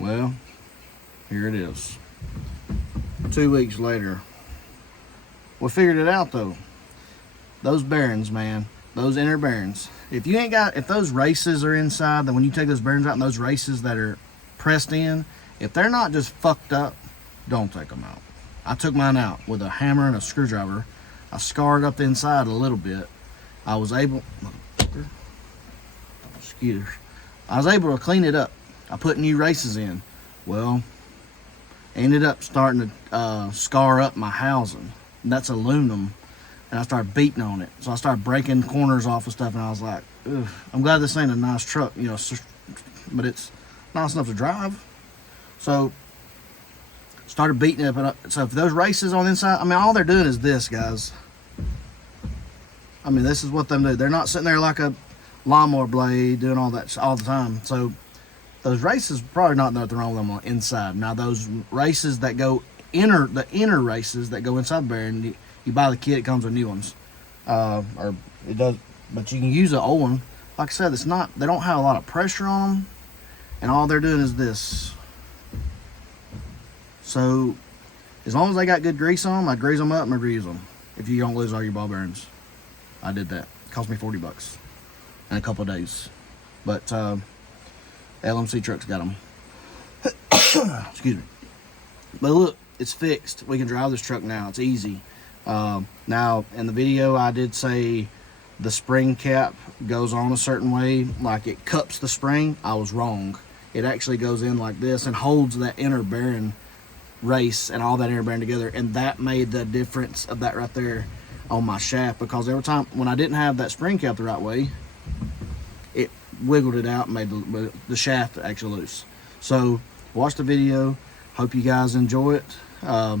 Well, here it is. 2 weeks later. We figured it out though. Those bearings, man, those inner bearings. If those races are inside, then when you take those bearings out and those races that are pressed in, if they're not just fucked up, don't take them out. I took mine out with a hammer and a screwdriver. I scarred up the inside a little bit. I was able to clean it up. I put new races in. Well, ended up starting to scar up my housing. And that's aluminum. And I started beating on it. So I started breaking corners off and stuff. And I was like, ugh, I'm glad this ain't a nice truck, you know, but it's nice enough to drive. So started beating it up. So if those races on the inside, I mean, all they're doing is this, guys. I mean, this is what they do. They're not sitting there like a lawnmower blade doing all that all the time. So those races, probably not nothing wrong with them on the inside. Now those races that go the inner races that go inside the bearing, you buy the kit, it comes with new ones. Or it does, but you can use an old one. Like I said, they don't have a lot of pressure on them, and all they're doing is this. So as long as they got good grease on them, I grease them up and I grease them. If you don't lose all your ball bearings, I did that. It cost me $40 in a couple of days. But LMC trucks got them. Excuse me. But look, it's fixed. We can drive this truck now. It's easy. Now in the video I did say the spring cap goes on a certain way, like it cups the spring. I was wrong. It actually goes in like this and holds that inner bearing race and all that inner bearing together, and that made the difference of that right there on my shaft, because every time when I didn't have that spring cap the right way, it wiggled it out and made the shaft actually loose. So watch the video. Hope you guys enjoy it.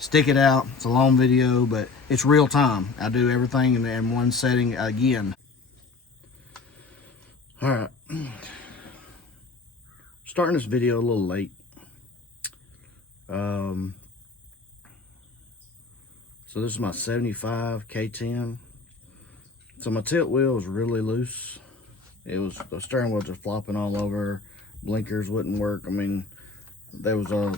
Stick it out. It's a long video, but it's real time. I do everything in one setting again. All right, starting this video a little late. So this is my 75 K10. So my tilt wheel was really loose. The steering wheels are flopping all over. Blinkers wouldn't work. I mean, there was a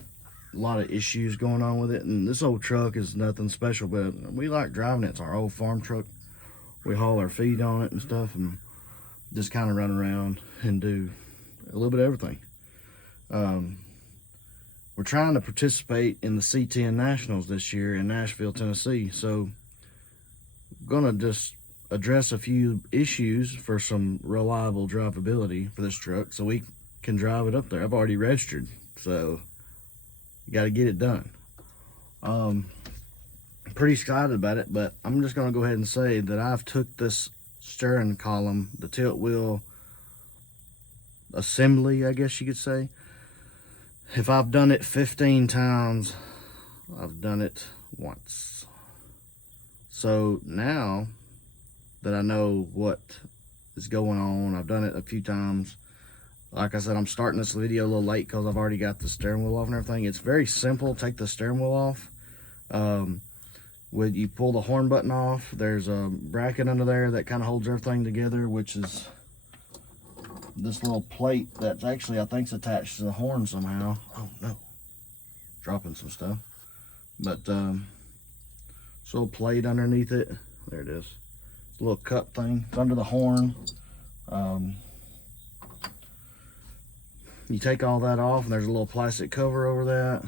lot of issues going on with it. And this old truck is nothing special, but we like driving it. It's our old farm truck. We haul our feed on it and stuff, and just kind of run around and do a little bit of everything. We're trying to participate in the C10 Nationals this year in Nashville, Tennessee. So I'm gonna just address a few issues for some reliable drivability for this truck so we can drive it up there. I've already registered, so you got to get it done. I'm pretty excited about it, but I'm just gonna go ahead and say that I've took this steering column, the tilt wheel assembly, I guess you could say. If I've done it 15 times, I've done it once. So now that I know what is going on, I've done it a few times. Like I said, I'm starting this video a little late because I've already got the steering wheel off and everything. It's very simple. Take the steering wheel off. When you pull the horn button off, there's a bracket under there that kind of holds everything together, which is this little plate that's actually, I think, is attached to the horn somehow. Oh no, dropping some stuff. But this little plate underneath it, there it is. It's a little cup thing. It's under the horn. You take all that off, and there's a little plastic cover over that.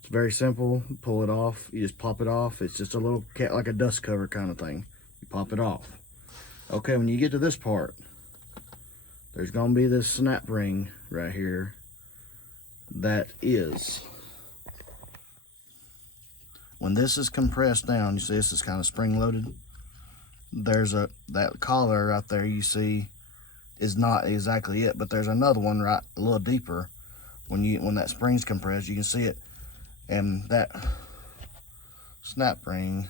It's very simple. Pull it off. You just pop it off. It's just a little like a dust cover kind of thing. You pop it off. Okay, when you get to this part, there's gonna be this snap ring right here that is, when this is compressed down, you see this is kind of spring loaded. There's that collar right there you see is not exactly it, but there's another one right a little deeper. When that spring's compressed, you can see it, and that snap ring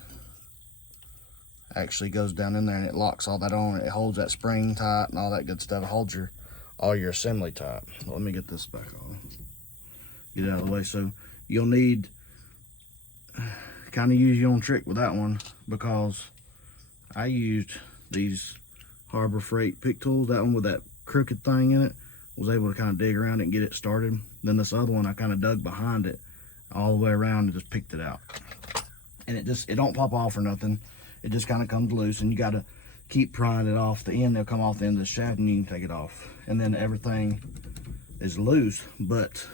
actually goes down in there and it locks all that on. It holds that spring tight and all that good stuff. It holds all your assembly tight. Well, let me get this back on. Get it out of the way. So you'll need kind of use your own trick with that one, because I used these Harbor Freight pick tools, that one with that crooked thing in it. was able to kind of dig around it and get it started. Then this other one, I kind of dug behind it all the way around and just picked it out. And it don't pop off or nothing. It just kind of comes loose, and you got to keep prying it off the end. They'll come off the end of the shaft and you can take it off. And then everything is loose, but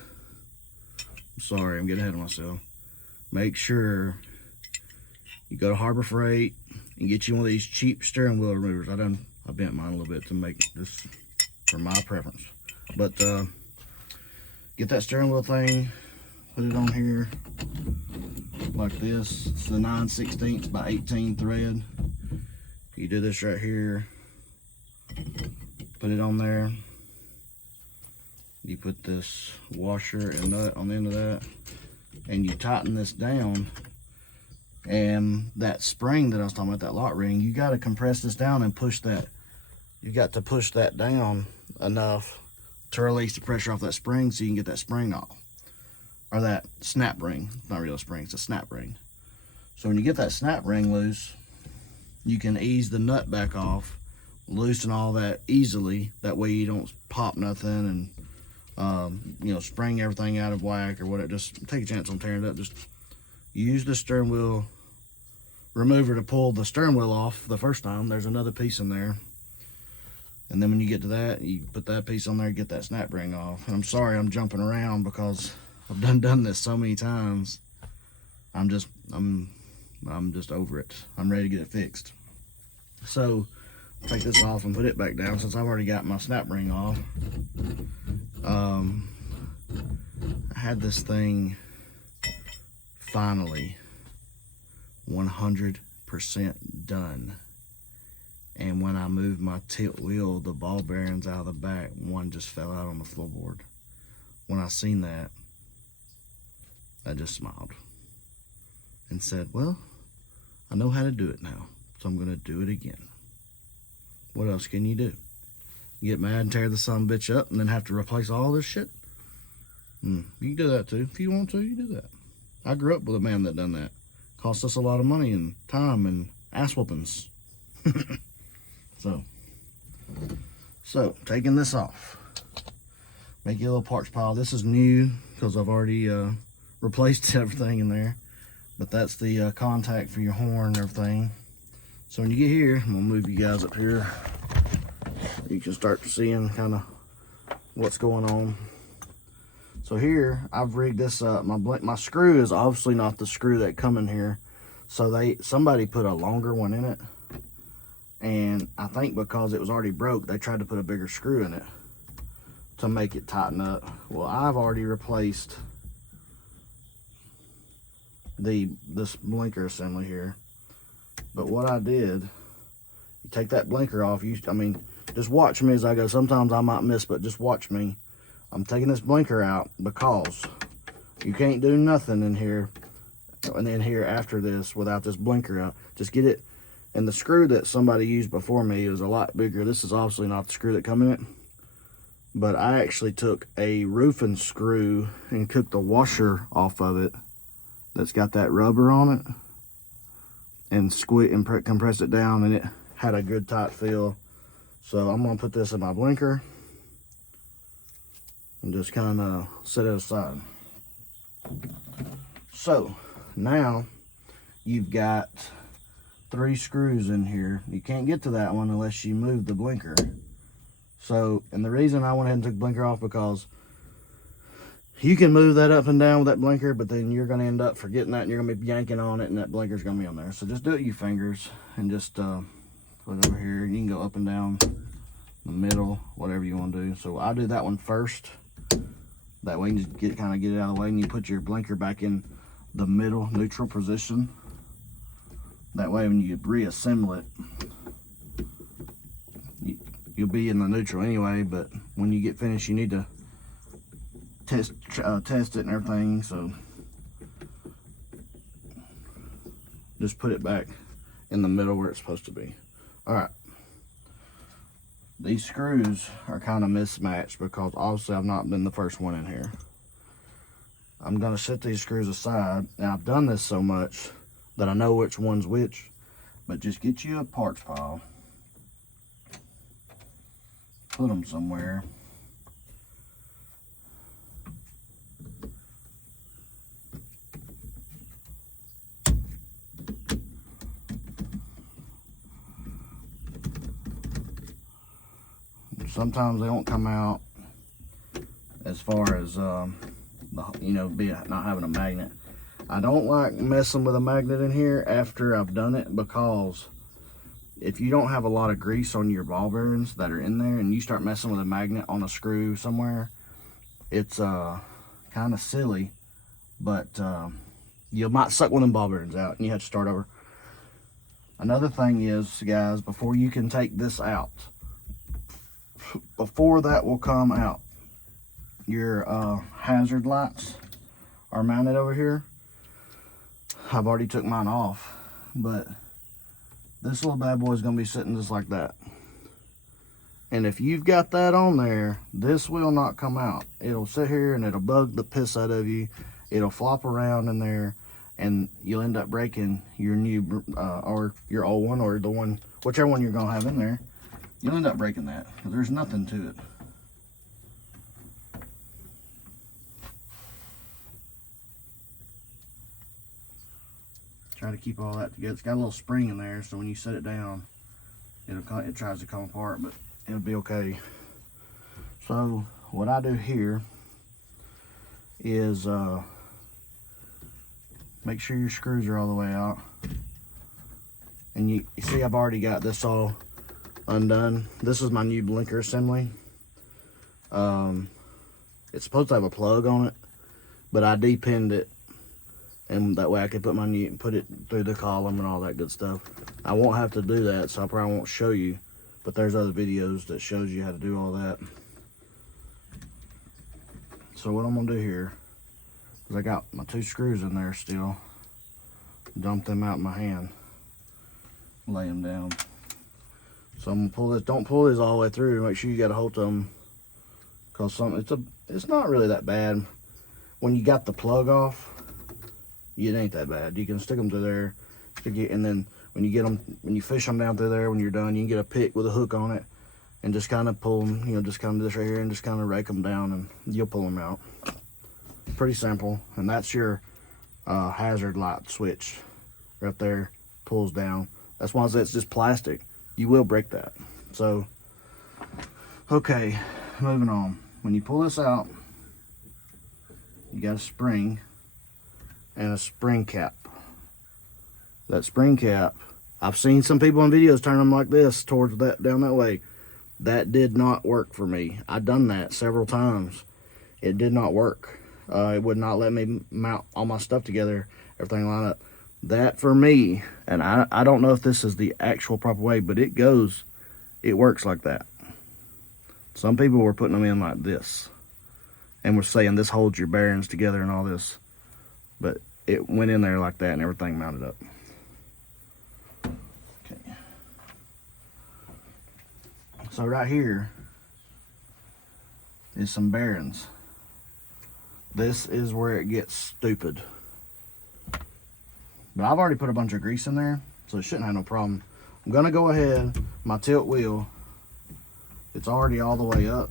sorry, I'm getting ahead of myself. Make sure you go to Harbor Freight and get you one of these cheap steering wheel removers. I bent mine a little bit to make this for my preference. But get that steering wheel thing, put it on here like this. It's the 9/16 by 18 thread. You do this right here, put it on there. You put this washer and nut on the end of that, and you tighten this down. And that spring that I was talking about, that lock ring, you got to compress this down and push that. You got to push that down enough to release the pressure off that spring so you can get that spring off. Or that snap ring. It's not really a spring, it's a snap ring. So when you get that snap ring loose, you can ease the nut back off, loosen all that easily. That way you don't pop nothing and you know, spring everything out of whack or whatever. Just take a chance on tearing it up. Just use the steering wheel remover to pull the steering wheel off the first time. There's another piece in there. And then when you get to that, you put that piece on there, get that snap ring off. And I'm sorry I'm jumping around because I've done this so many times. I'm just over it. I'm ready to get it fixed. So take this off and put it back down since I've already got my snap ring off. I had this thing finally 100% done. And when I moved my tilt wheel, the ball bearings out of the back, one just fell out on the floorboard. When I seen that, I just smiled and said, well, I know how to do it now, so I'm gonna do it again. What else can you do? You get mad and tear the son of a bitch up and then have to replace all this shit? You can do that too. If you want to, you do that. I grew up with a man that done that. Cost us a lot of money and time and ass whoopings. So taking this off, make you a little parts pile. This is new because I've already replaced everything in there, but that's the contact for your horn and everything. So when you get here, I'm gonna move you guys up here. You can start seeing kind of what's going on. So here, I've rigged this up. My screw is obviously not the screw that come in here. So somebody put a longer one in it. And I think because it was already broke, they tried to put a bigger screw in it to make it tighten up. Well, I've already replaced this blinker assembly here. But what I did, you take that blinker off. Just watch me as I go. Sometimes I might miss, but just watch me. I'm taking this blinker out because you can't do nothing in here and in here after this without this blinker out. Just get it. And the screw that somebody used before me was a lot bigger. This is obviously not the screw that come in it. But I actually took a roofing screw and took the washer off of it that's got that rubber on it and compressed it down, and it had a good tight feel. So I'm gonna put this in my blinker and just kind of set it aside. So now you've got 3 screws in here. You can't get to that one unless you move the blinker. So, and the reason I went ahead and took the blinker off because you can move that up and down with that blinker, but then you're going to end up forgetting that and you're going to be yanking on it and that blinker's going to be on there. So just do it with your fingers and just put it over here. You can go up and down the middle, whatever you want to do. So I do that one first. That way you just kind of get it out of the way, and you put your blinker back in the middle neutral position. That way when you reassemble it, you'll be in the neutral anyway, but when you get finished, you need to test it and everything. So just put it back in the middle where it's supposed to be. All right. These screws are kind of mismatched because obviously I've not been the first one in here. I'm going to set these screws aside. Now I've done this so much that I know which one's which, but just get you a parts pile, put them somewhere, sometimes they don't come out as far as you know, not having a magnet. I don't like messing with a magnet in here after I've done it, because if you don't have a lot of grease on your ball bearings that are in there and you start messing with a magnet on a screw somewhere, it's kind of silly, but you might suck one of them ball bearings out and you have to start over. Another thing is, guys, before you can take this out, before that will come out, your hazard lights are mounted over here. I've already took mine off, but this little bad boy is going to be sitting just like that. And if you've got that on there, this will not come out. It'll sit here and it'll bug the piss out of you. It'll flop around in there, and you'll end up breaking your new or your old one, or the one, whichever one you're going to have in there. You'll end up breaking that, because there's nothing to it. Try to keep all that together. It's got a little spring in there, so when you set it down, it tries to come apart, but it'll be okay. So what I do here is make sure your screws are all the way out. And you see I've already got this all undone. This is my new blinker assembly. It's supposed to have a plug on it, but I depinned it, and that way I can put it through the column and all that good stuff. I won't have to do that, so I probably won't show you, but there's other videos that shows you how to do all that. So what I'm gonna do here is I got my 2 screws in there still. Dump them out in my hand, lay them down. So I'm gonna pull this. Don't pull this all the way through. Make sure you got a hold of them, cause it's not really that bad. When you got the plug off, it ain't that bad. You can stick them through there, and then when you fish them down through there, when you're done, you can get a pick with a hook on it and just kind of pull them, you know, just kind of this right here, and just kind of rake them down, and you'll pull them out. Pretty simple. And that's your hazard light switch right there. Pulls down. That's why it's just plastic. You will break that. So, okay, moving on. When you pull this out, you got a spring and a spring cap. That spring cap, I've seen some people in videos turn them like this towards that, down that way. That did not work for me. I've done that several times. It did not work. It would not let me mount all my stuff together, everything line up. That for me, and I don't know if this is the actual proper way, but it works like that. Some people were putting them in like this and were saying this holds your bearings together and all this, but it went in there like that and everything mounted up. Okay. So right here is some bearings. This is where it gets stupid. But I've already put a bunch of grease in there, so it shouldn't have no problem. I'm gonna go ahead, my tilt wheel, it's already all the way up,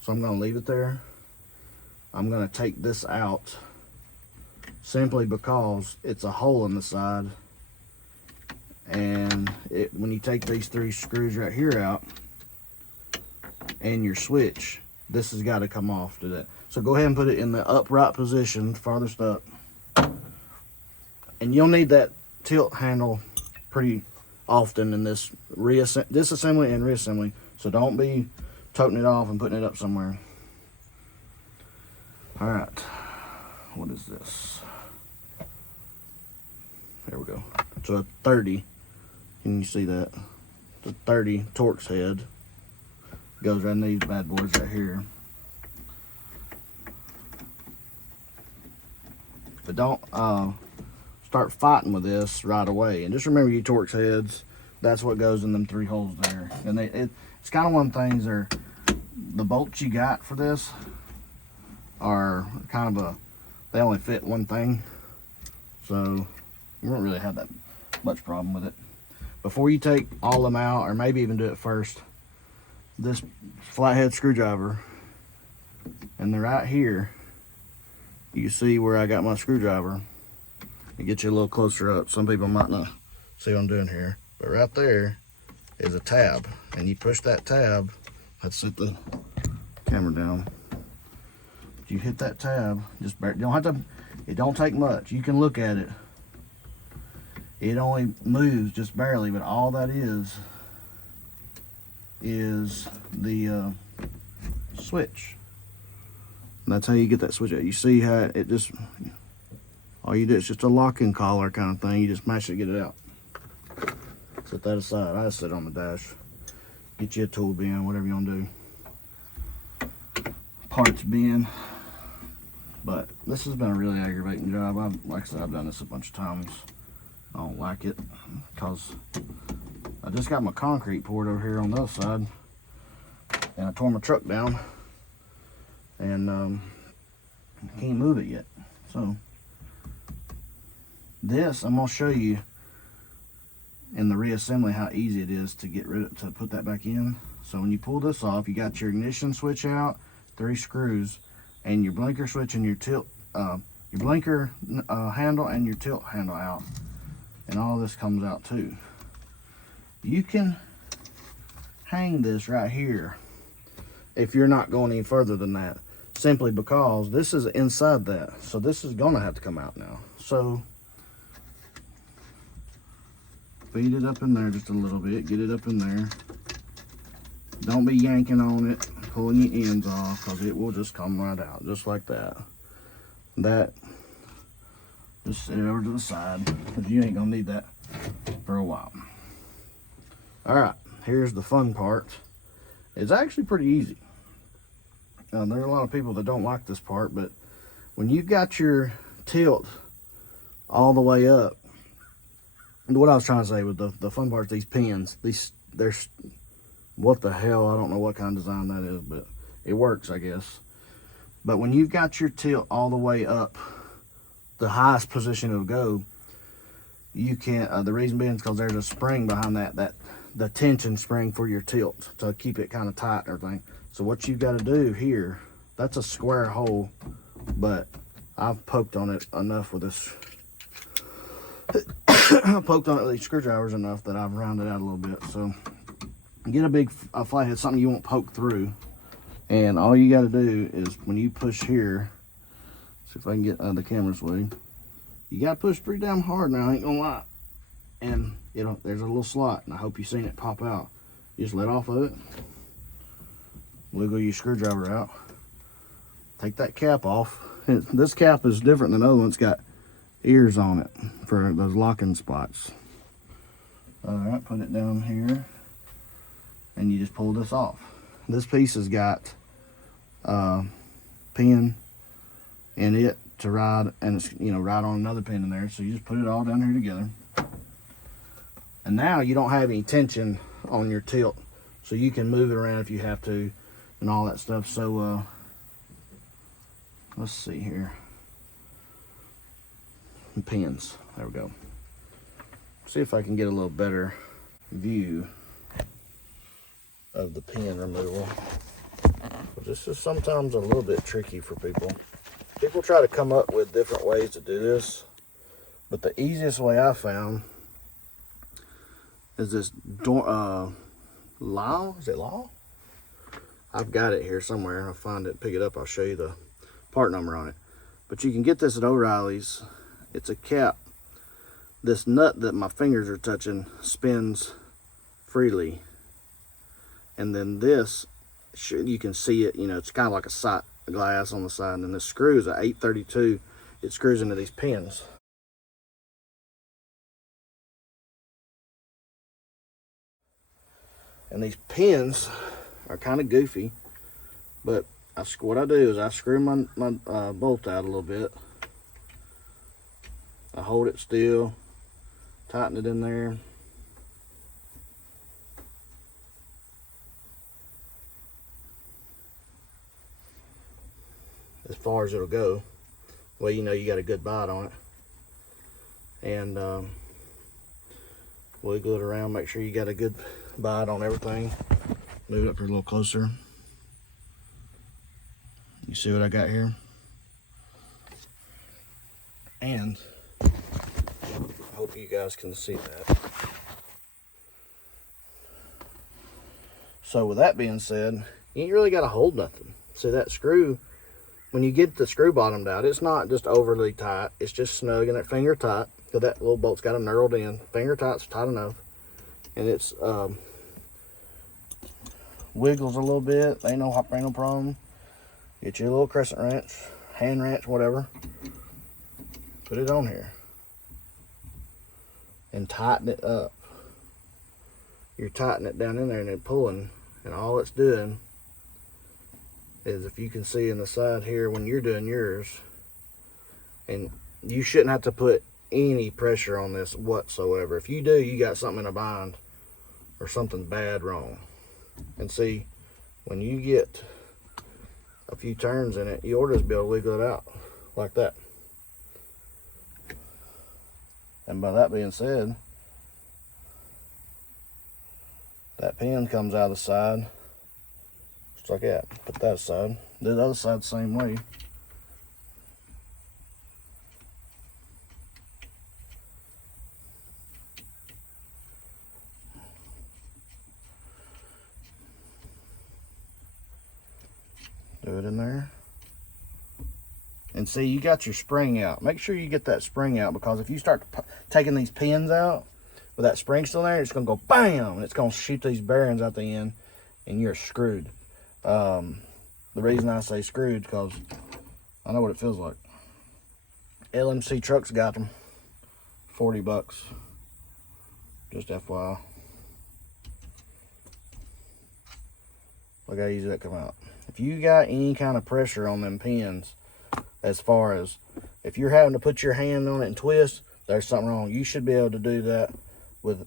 so I'm gonna leave it there. I'm gonna take this out simply because it's a hole in the side, and when you take these 3 screws right here out and your switch, this has got to come off to that. So go ahead and put it in the upright position, farthest up. And you'll need that tilt handle pretty often in this disassembly and reassembly. So don't be toting it off and putting it up somewhere. All right, what is this? There we go. So a 30, can you see that? The 30 Torx head goes right in these bad boys right here. But don't start fighting with this right away. And just remember, your Torx heads, that's what goes in them 3 holes there. And it's kind of one of the things, the bolts you got for this are kind of they only fit one thing. So you won't really have that much problem with it. Before you take all of them out, or maybe even do it first, this flathead screwdriver, and they're right here, you see where I got my screwdriver. It gets you a little closer up. Some people might not see what I'm doing here, but right there is a tab, and you push that tab Let's set the camera down. If you hit that tab, just you don't have to, it don't take much. You can look at it. It only moves just barely, but all that is the switch. And that's how you get that switch out. You see how it just, all you do is just a locking collar kind of thing. You just mash it, get it out. Set that aside. I just sit on the dash. Get you a tool bin, whatever you want to do. Parts bin. But this has been a really aggravating job. Like I said, I've done this a bunch of times. I don't like it because I just got my concrete poured over here on the other side, and I tore my truck down, and can't move it yet. So this, I'm gonna show you in the reassembly how easy it is to get rid of, to put that back in. So when you pull this off, you got your ignition switch out, 3 screws, and your blinker switch and your tilt, your blinker handle and your tilt handle out, and all this comes out too. You can hang this right here if you're not going any further than that, simply because this is inside that, so this is gonna have to come out now. So feed it up in there just a little bit, get it up in there. Don't be yanking on it, pulling your ends off, because it will just come right out, just like that. That, just set it over to the side, because you ain't gonna need that for a while. All right, here's the fun part. It's actually pretty easy. There's a lot of people that don't like this part, but when you've got your tilt all the way up, and what I was trying to say with the fun part is these pins, there's, what the hell, I don't know what kind of design that is, but it works, I guess. But when you've got your tilt all the way up, the highest position it'll go, you can't, the reason being is because there's a spring behind that the tension spring for your tilt to keep it kind of tight and everything. So what you've got to do here, that's a square hole, but I've poked on it enough with this. I poked on it with these screwdrivers enough that I've rounded out a little bit. So get a big flathead, something you won't poke through, and all you got to do is when you push here, see if I can get the camera's way, you got to push pretty damn hard now, I ain't gonna lie, and there's a little slot, and I hope you've seen it pop out. You just let off of it, wiggle your screwdriver out, take that cap off. This cap is different than the other one. It's got ears on it for those locking spots. All right, put it down here, and you just pull this off. This piece has got a pin in it to ride, and it's ride on another pin in there. So you just put it all down here together, and now you don't have any tension on your tilt, so you can move it around if you have to, and all that stuff. So let's see here. Pins, there we go. See if I can get a little better view of the pin removal. This is sometimes a little bit tricky for people. People try to come up with different ways to do this, but the easiest way I found is this Lyle. Is it Lyle? I've got it here somewhere. I'll find it, pick it up. I'll show you the part number on it. But you can get this at O'Reilly's. It's a cap. This nut that my fingers are touching spins freely, and then this, you can see it, it's kind of like a sight glass on the side, and then this screw is an 832. It screws into these pins. And these pins are kind of goofy, but what I do is I screw my bolt out a little bit. I hold it still, tighten it in there. As far as it'll go. Well, you got a good bite on it. And wiggle it around, make sure you got a good bite on everything. Move it up here a little closer. You see what I got here? And I hope you guys can see that. So with that being said, you ain't really got to hold nothing. See that screw, when you get the screw bottomed out, it's not just overly tight. It's just snug and that finger tight. So that little bolt's got it knurled in. Finger tight's tight enough. And it's wiggles a little bit. Ain't no problem. Get you a little crescent wrench, hand wrench, whatever. Put it on here. And tighten it up. You're tightening it down in there and then pulling, and all it's doing is, if you can see in the side here when you're doing yours, and you shouldn't have to put any pressure on this whatsoever. If you do, you got something in a bind or something bad wrong. And see, when you get a few turns in it, you ought to just be able to wiggle it out like that. And by that being said, that pin comes out of the side, just like that. Put that aside. Do the other side the same way. Do it in there. And see, you got your spring out. Make sure you get that spring out, because if you start taking these pins out, with that spring still there, it's going to go bam, and it's going to shoot these bearings out the end, and you're screwed. The reason I say screwed, because I know what it feels like. LMC Trucks got them. 40 bucks. Just FYI. Look how easy that come out. If you got any kind of pressure on them pins, as far as if you're having to put your hand on it and twist, there's something wrong. You should be able to do that with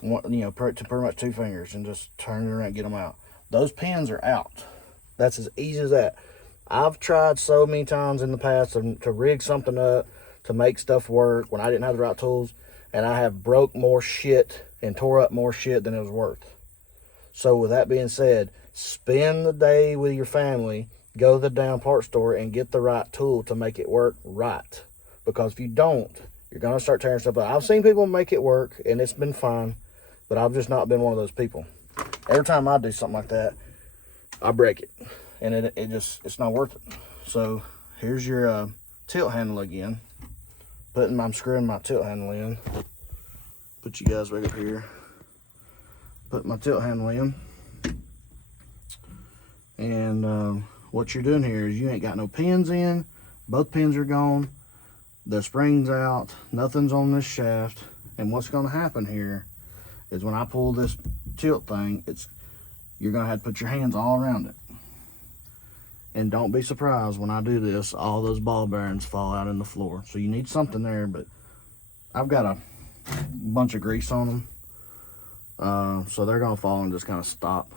one, you know, pretty much 2 fingers, and just turn it around and get them out. Those pins are out. That's as easy as that. I've tried so many times in the past to rig something up, to make stuff work when I didn't have the right tools, and I have broke more shit and tore up more shit than it was worth. So with that being said, spend the day with your family, go to the damn parts store and get the right tool to make it work right. Because if you don't, you're going to start tearing stuff up. I've seen people make it work, and it's been fine, but I've just not been one of those people. Every time I do something like that, I break it, and it's not worth it. So here's your tilt handle again. I'm screwing my tilt handle in. Put you guys right up here. Put my tilt handle in. And what you're doing here is you ain't got no pins in. Both pins are gone. The spring's out, nothing's on this shaft, and what's going to happen here is when I pull this tilt thing, you're going to have to put your hands all around it. And don't be surprised when I do this, all those ball bearings fall out in the floor. So you need something there, but I've got a bunch of grease on them, so they're going to fall and just kind of stop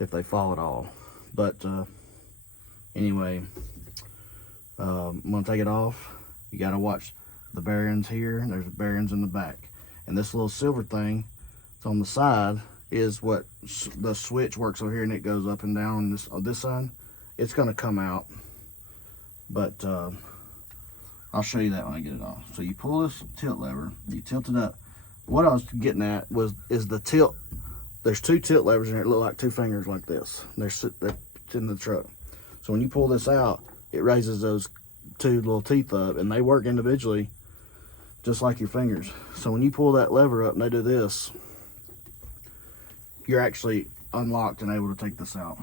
if they fall at all. But anyway, I'm going to take it off. You got to watch the bearings here, and there's bearings in the back. And this little silver thing that's on the side is what the switch works over here, and it goes up and down on this side. It's going to come out, but I'll show you that when I get it off. So you pull this tilt lever, you tilt it up. What I was getting at is the tilt. There's 2 tilt levers in here. It look like 2 fingers like this. They're in the truck. So when you pull this out, it raises those 2 little teeth up, and they work individually just like your fingers. So when you pull that lever up and they do this, you're actually unlocked and able to take this out.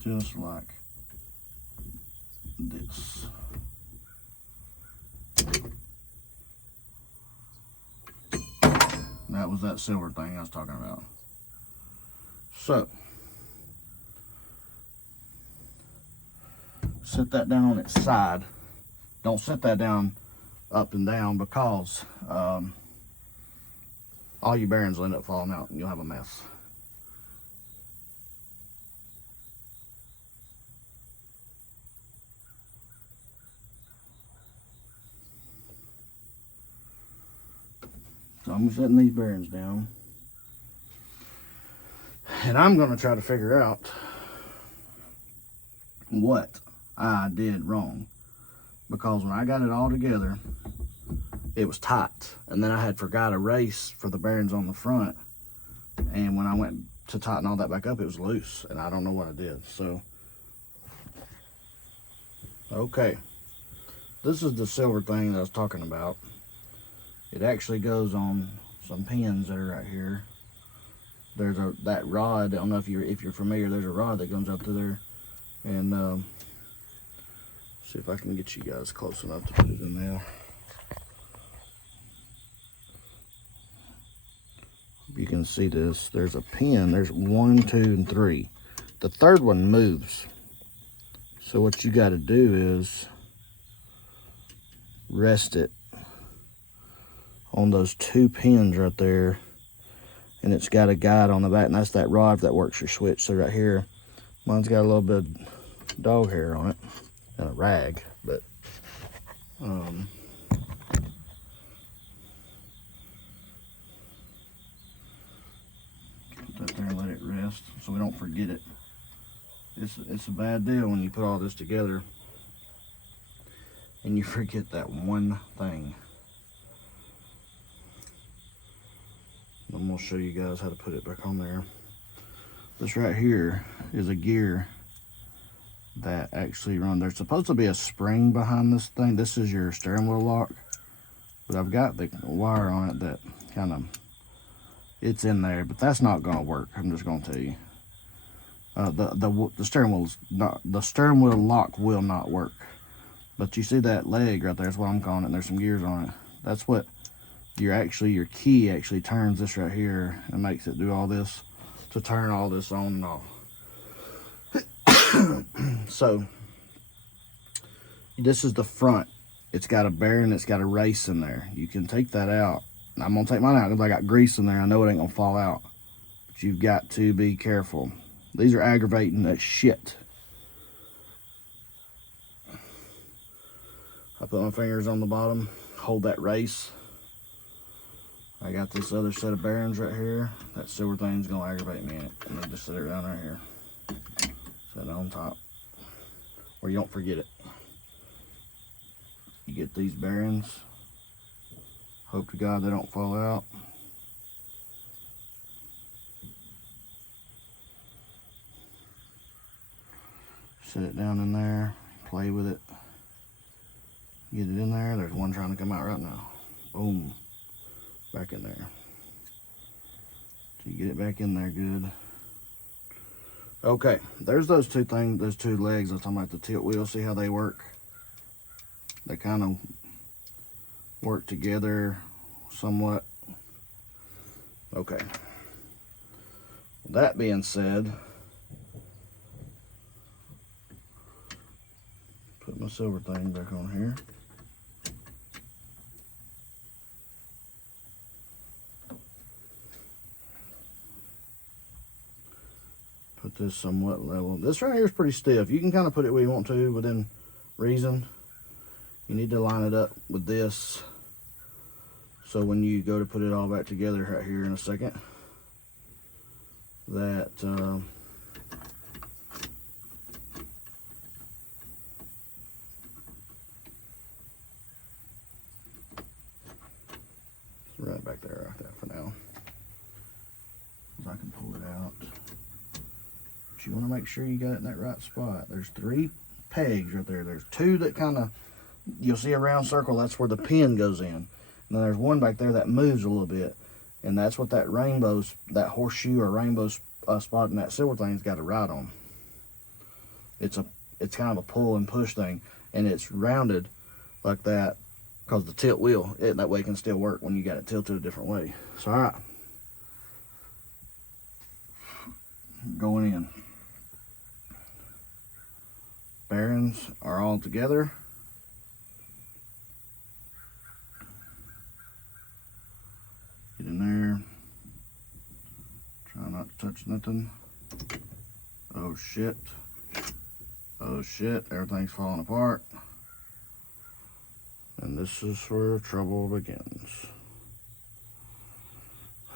Just like this. That was that silver thing I was talking about. So, set that down on its side. Don't set that down up and down, because all your bearings will end up falling out and you'll have a mess. So I'm setting these bearings down, and I'm going to try to figure out what I did wrong, because when I got it all together, it was tight. And then I had forgot a race for the bearings on the front. And when I went to tighten all that back up, it was loose. And I don't know what I did. So, okay. This is the silver thing that I was talking about. It actually goes on some pins that are right here. There's that rod. I don't know if you're familiar. There's a rod that comes up to there. And see if I can get you guys close enough to put it in there. You can see this. There's a pin. There's 1, 2, and 3. The third one moves. So what you got to do is rest it on those 2 pins right there, and it's got a guide on the back, and that's that rod that works your switch. So right here, mine's got a little bit of dog hair on it and a rag, but put that there and let it rest so we don't forget it. It's a bad deal when you put all this together and you forget that one thing. I'm gonna show you guys how to put it back on there. This right here is a gear that actually runs. There's supposed to be a spring behind this thing. This is your steering wheel lock, but I've got the wire on it that kind of, it's in there, but that's not gonna work. I'm just gonna tell you. The steering wheel lock will not work. But you see that leg right there, that's what I'm calling it, and there's some gears on it. That's what your key actually turns this right here and makes it do all this to turn all this on and off. So this is the front. It's got a bearing, it's got a race in there. You can take that out. I'm gonna take mine out because I got grease in there. I know it ain't gonna fall out, but you've got to be careful. These are aggravating as shit. I put my fingers on the bottom, hold that race. I got this other set of bearings right here. That silver thing's gonna aggravate me in it. I'm gonna just set it down right here. Set it on top, where you don't forget it. You get these bearings. Hope to God they don't fall out. Set it down in there, play with it. Get it in there. There's one trying to come out right now. Boom. Back in there. So you get it back in there good. Okay, there's those two things, those two legs I was talking about, the tilt wheel. See how they work? They kind of work together somewhat. Okay. That being said, put my silver thing back on here. Put this somewhat level. This right here is pretty stiff. You can kind of put it where you want to within reason. You need to line it up with this, so when you go to put it all back together right here in a second, that right back there like that for now. I can pull it out. But you want to make sure you got it in that right spot. There's 3 pegs right there. There's 2 that kind of, you'll see a round circle, that's where the pin goes in. And then there's one back there that moves a little bit. And that's what that rainbow's, that horseshoe or rainbow spot in that silver thing's got to ride on. It's kind of a pull and push thing. And it's rounded like that because the tilt wheel, that way it can still work when you got it tilted a different way. So, all right. Going in. Bearings are all together. Get in there. Try not to touch nothing. Oh shit. Oh shit. Everything's falling apart. And this is where trouble begins.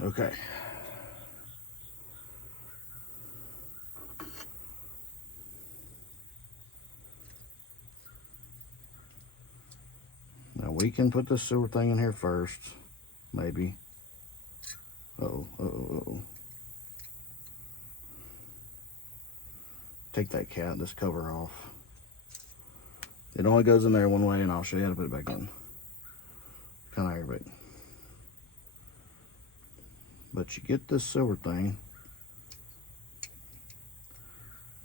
Okay. Now we can put this silver thing in here first, maybe. Uh-oh. Take that this cover off. It only goes in there one way, and I'll show you how to put it back in. Kind of aggravating. But you get this silver thing,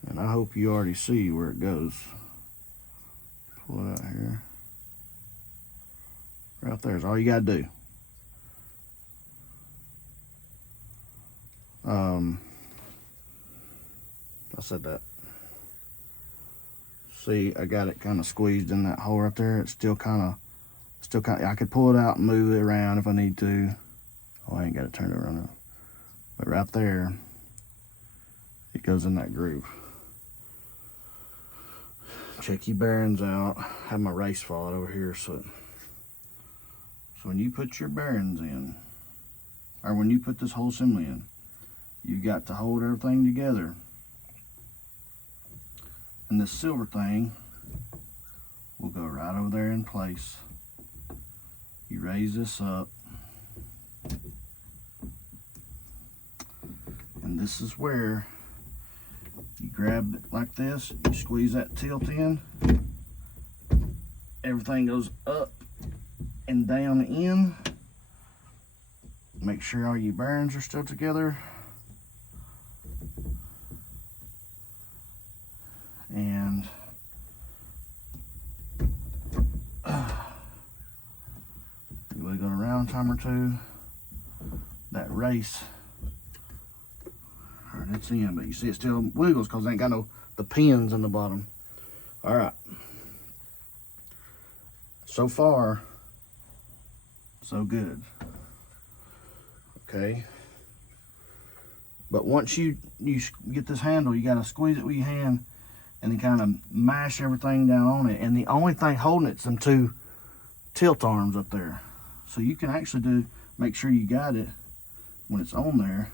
and I hope you already see where it goes. Pull it out here. Right there is all you gotta do. I said that. See, I got it kind of squeezed in that hole right there. It's still kind of, I could pull it out and move it around if I need to. Oh, I ain't got to turn it around. But right there, it goes in that groove. Check your bearings out. I have my race followed over here, so when you put your bearings in, or when you put this whole assembly in, you got to hold everything together. And this silver thing will go right over there in place. You raise this up, and this is where you grab it like this, you squeeze that tilt in, everything goes up and down in. Make sure all your bearings are still together. And you wiggle it around a time or two. That race, all right, it's in, but you see it still wiggles because it ain't got the pins in the bottom. All right. So far, so good. Okay. But once you get this handle, you gotta squeeze it with your hand and then kind of mash everything down on it. And the only thing holding it's them two tilt arms up there. So you can actually make sure you got it when it's on there.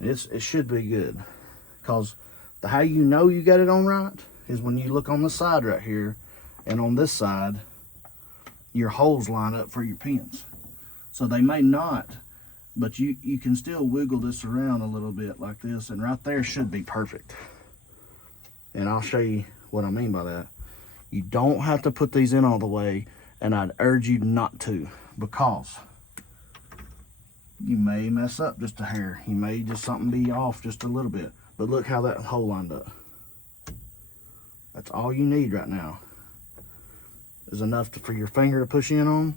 It should be good. Because how you know you got it on right is when you look on the side right here, and on this side, your holes line up for your pins. So they may not, but you can still wiggle this around a little bit like this, and right there should be perfect. And I'll show you what I mean by that. You don't have to put these in all the way, and I'd urge you not to, because you may mess up just a hair. You may just something be off just a little bit. But look how that hole lined up. That's all you need right now. Is enough for your finger to push in on.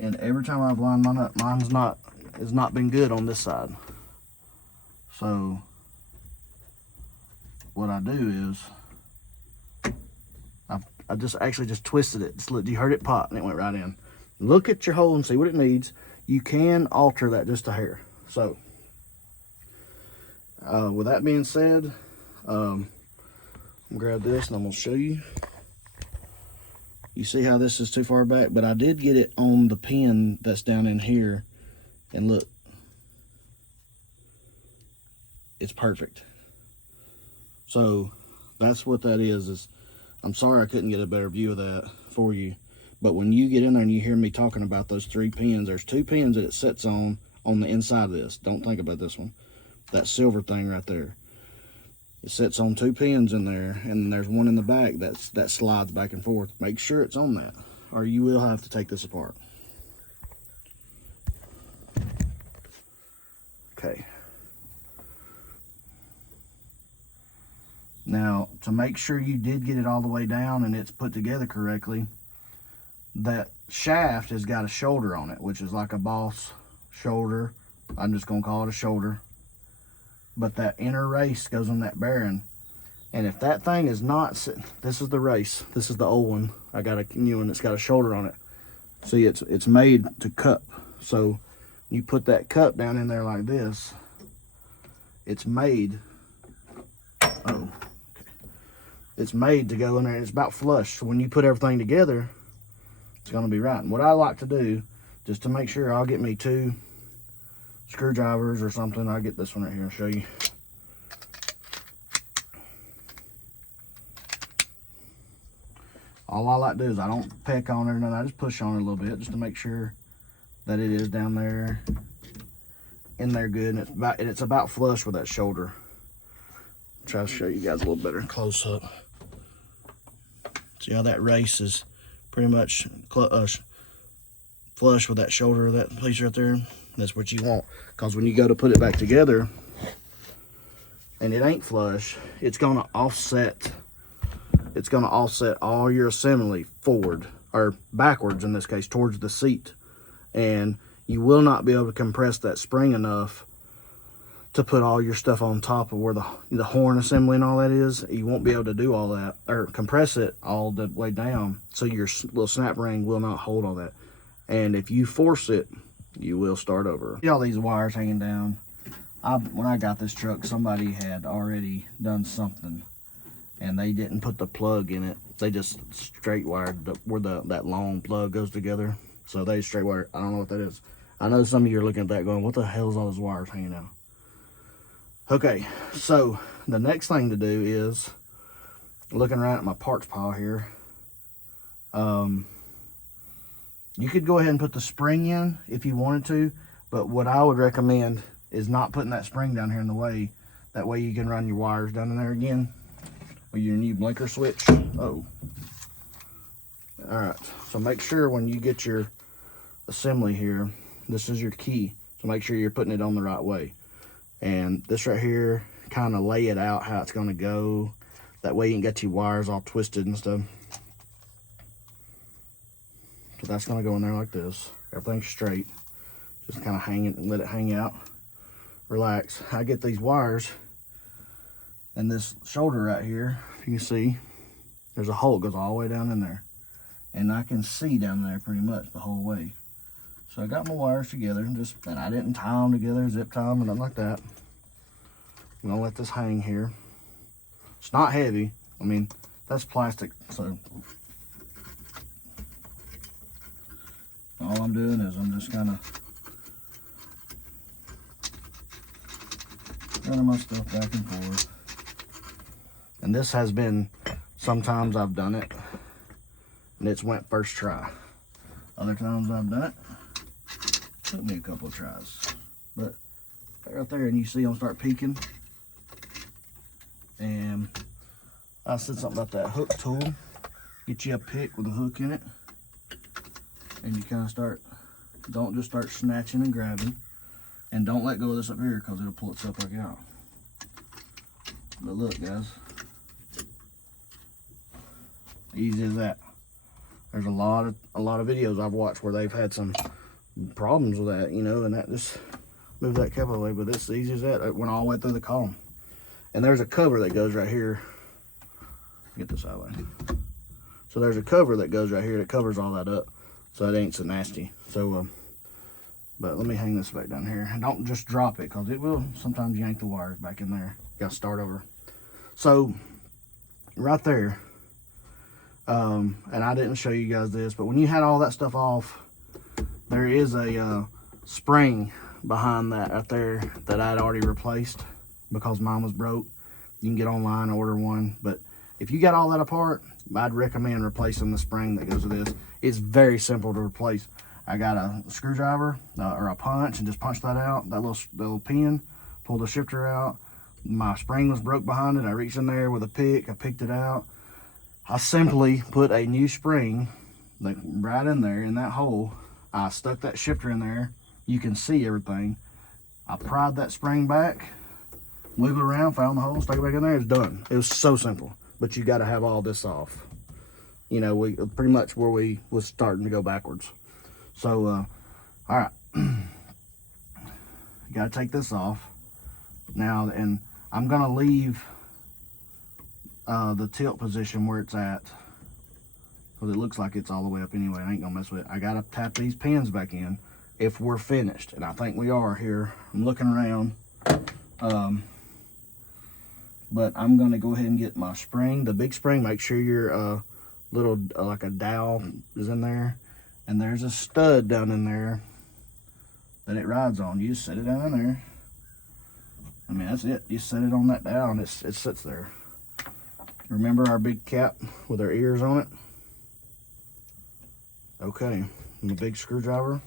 And every time I've lined mine up, has not been good on this side. So what I do is I just actually twisted it. You heard it pop and it went right in. Look at your hole and see what it needs. You can alter that just a hair. So with that being said, I'm gonna grab this and I'm gonna show you. You see how this is too far back, but I did get it on the pin that's down in here, and look, it's perfect. So that's what that is I'm sorry I couldn't get a better view of that for you, but when you get in there and you hear me talking about those 3 pins, there's 2 pins that it sits on the inside of this. Don't think about this one. That silver thing right there. It sits on 2 pins in there, and there's one in the back that slides back and forth. Make sure it's on that, or you will have to take this apart. Okay. Now, to make sure you did get it all the way down and it's put together correctly, that shaft has got a shoulder on it, which is like a boss shoulder. I'm just gonna call it a shoulder. But that inner race goes on that bearing, and if that thing is not, this is the race, this is the old one, I got a new one that's got a shoulder on it. See, it's made to cup, so you put that cup down in there like this, it's made, it's made to go in there. It's about flush, so when you put everything together, it's gonna be right. And what I like to do, just to make sure, I'll get me 2 screwdrivers or something. I'll get this one right here and show you. All I like to do is I don't peck on it, and I just push on it a little bit just to make sure that it is down there, in there good, and it's about flush with that shoulder. Try to show you guys a little better close up. See how that race is pretty much flush with that shoulder of that piece right there. That's what you want, because when you go to put it back together and it ain't flush, it's gonna offset. It's gonna offset all your assembly forward, or backwards in this case, towards the seat, and you will not be able to compress that spring enough to put all your stuff on top of where the horn assembly and all that is. You won't be able to do all that, or compress it all the way down, so your little snap ring will not hold all that. And if you force it, you will start over. See all these wires hanging down? When I got this truck, somebody had already done something, and they didn't put the plug in it. They just straight wired where that long plug goes together. So they straight wired. I don't know what that is. I know some of you are looking at that going, what the hell is all those wires hanging out? Okay, so the next thing to do is, looking right at my parts pile here, you could go ahead and put the spring in if you wanted to, but what I would recommend is not putting that spring down here in the way. That way you can run your wires down in there again with your new blinker switch. Oh. Alright, so make sure when you get your assembly here, this is your key. So make sure you're putting it on the right way. And this right here, kind of lay it out how it's going to go. That way you can get your wires all twisted and stuff. So that's going to go in there like this. Everything's straight. Just kind of hang it and let it hang out. Relax. I get these wires, and this shoulder right here, if you can see, there's a hole that goes all the way down in there. And I can see down there pretty much the whole way. So I got my wires together, and I didn't tie them together, zip tie them, or nothing like that. I'm gonna let this hang here. It's not heavy. I mean, that's plastic, so all I'm doing is I'm just kind of running my stuff back and forth. And this has been, sometimes I've done it and it's went first try. Other times I've done it, took me a couple of tries. But right there, and you see them start peaking. And I said something about that hook tool. Get you a pick with a hook in it. And you kind of start, don't just start snatching and grabbing. And don't let go of this up here, because it'll pull itself back out. But look, guys. Easy as that. There's a lot of videos I've watched where they've had some problems with that, you know, and that just moves that cap away. But it's easy as that. It went all the way through the column. And there's a cover that goes right here. Get this out of the way. So there's a cover that goes right here that covers all that up, so it ain't so nasty. So, but let me hang this back down here. And don't just drop it, because it will sometimes yank the wires back in there. Got to start over. So, right there, and I didn't show you guys this, but when you had all that stuff off, there is a spring behind that right there that I'd already replaced because mine was broke. You can get online and order one, but if you got all that apart, I'd recommend replacing the spring that goes with this. It's very simple to replace. I got a screwdriver or a punch and just punch that out, that little pin, pull the shifter out. My spring was broke behind it. I reached in there with a pick, I picked it out. I simply put a new spring like right in there in that hole. I stuck that shifter in there. You can see everything. I pried that spring back, wiggled around, found the hole, stuck it back in there. It's done. It was so simple, but you got to have all this off. You know, we pretty much where we was starting to go backwards. So, all right, you got to take this off now, and I'm gonna leave the tilt position where it's at, because it looks like it's all the way up anyway. I ain't gonna mess with it. I gotta tap these pins back in if we're finished, and I think we are here. I'm looking around, but I'm gonna go ahead and get my spring, the big spring. Make sure your little like a dowel is in there, and there's a stud down in there that it rides on. You just set it down in there. I mean, that's it. You set it on that dowel and it sits there. Remember our big cap with our ears on it? Okay, and the big screwdriver.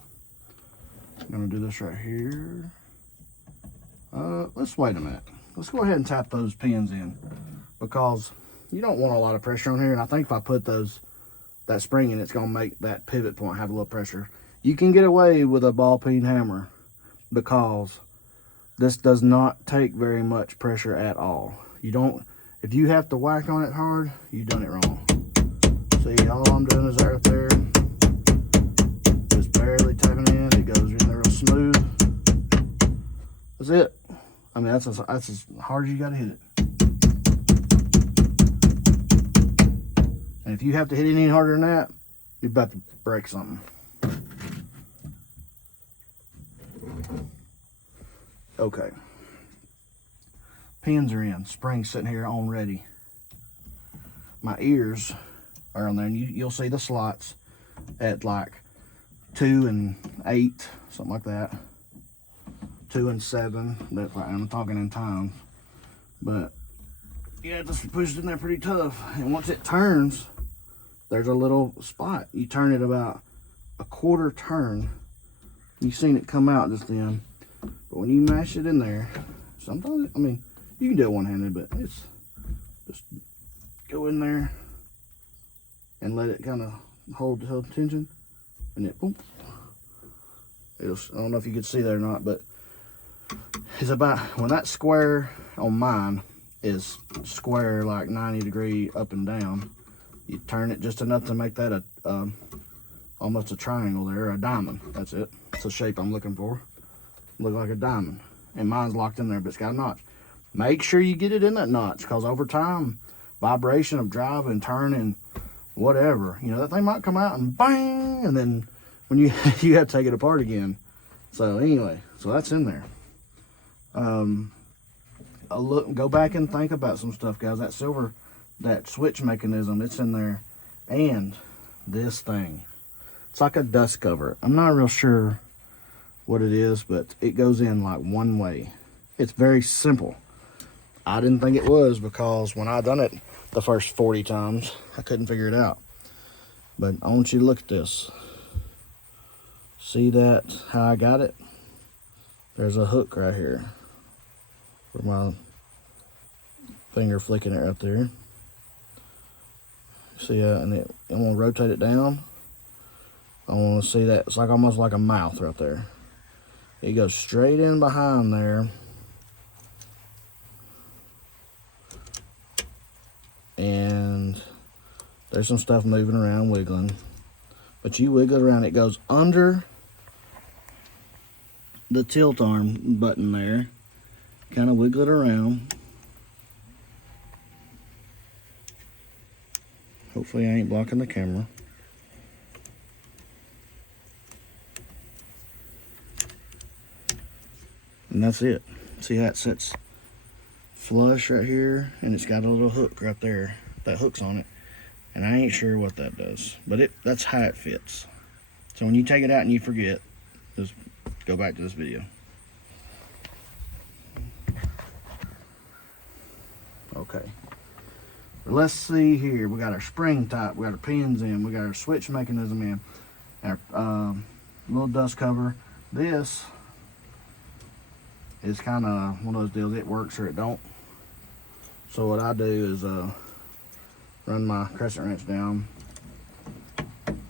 I'm gonna do this right here. Let's wait a minute. Let's go ahead and tap those pins in, because you don't want a lot of pressure on here. And I think if I put that spring in, it's gonna make that pivot point have a little pressure. You can get away with a ball peen hammer because this does not take very much pressure at all. You don't, if you have to whack on it hard, you've done it wrong. See, all I'm doing is that right there. Just barely tapping in. It goes in there real smooth. That's it. I mean, that's as hard as you gotta hit it. And if you have to hit it any harder than that, you're about to break something. Okay. Pins are in. Spring's sitting here on ready. My ears are on there, and you'll see the slots at like 2 and 8, something like that. 2 and 7. I'm talking in times, but yeah, just push it in there pretty tough. And once it turns, there's a little spot. You turn it about a quarter turn. You've seen it come out just then. But when you mash it in there, sometimes, I mean, you can do it one-handed, but it's just go in there and let it kind of hold the tension, and it, boom. I don't know if you could see that or not, but it's about, when that square on mine is square like 90 degree up and down, you turn it just enough to make that almost a triangle there, a diamond. That's it. It's the shape I'm looking for. Look like a diamond. And mine's locked in there, but it's got a notch. Make sure you get it in that notch, because over time, vibration of driving, turning, whatever, you know, that thing might come out and bang, and then when you you have to take it apart again. So anyway, so that's in there. Go back and think about some stuff, guys. That switch mechanism, it's in there. And this thing, it's like a dust cover. I'm not real sure what it is, but it goes in like one way. It's very simple. I didn't think it was, because when I done it the first 40 times, I couldn't figure it out. But I want you to look at this. See that, how I got it? There's a hook right here where my finger flicking it right there. See, and I'm gonna rotate it down. I want to see that. It's like almost like a mouth right there. It goes straight in behind there. And there's some stuff moving around, wiggling. But you wiggle it around, it goes under the tilt arm button there. Kind of wiggle it around. Hopefully I ain't blocking the camera. And that's it. See how it sits flush right here, and it's got a little hook right there that hooks on it, and I ain't sure what that does, but that's how it fits. So when you take it out and you forget, just go back to this video. Okay, let's see here. We got our spring type, we got our pins in, we got our switch mechanism in, our little dust cover. This is kind of one of those deals, it works or it don't. So what I do is run my crescent wrench down.